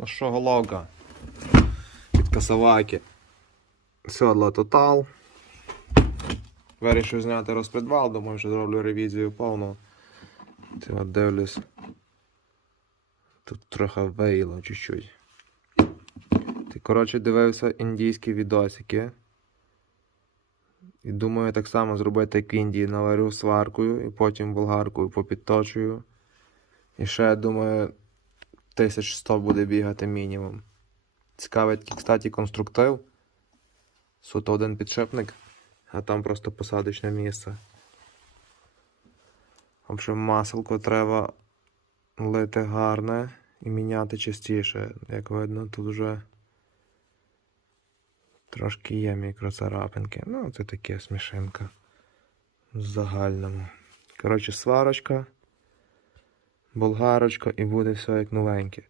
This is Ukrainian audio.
Ну що, головка? Від Касаваки. Сьодла Total. Вирішив зняти розпредвал, думаю, що зроблю ревізію повну. Ти от дивлюсь. Тут трохи веїло чуть-чуть. Ти, коротше, дивився індійські відосики. І думаю, так само зробити, як в Індії, наварю сваркою і потім болгаркою попідточую. І ще, думаю, 1100 буде бігати мінімум. Цікавий, кстати, конструктив. Суто один підшипник, а там просто посадочне місце. В общем, маселко треба лити гарне і міняти частіше. Як видно, тут вже трошки є мікроцарапинки. Ну, це таке смішинка в загальному. Коротше, сварочка, болгарочка і буде все як новеньке.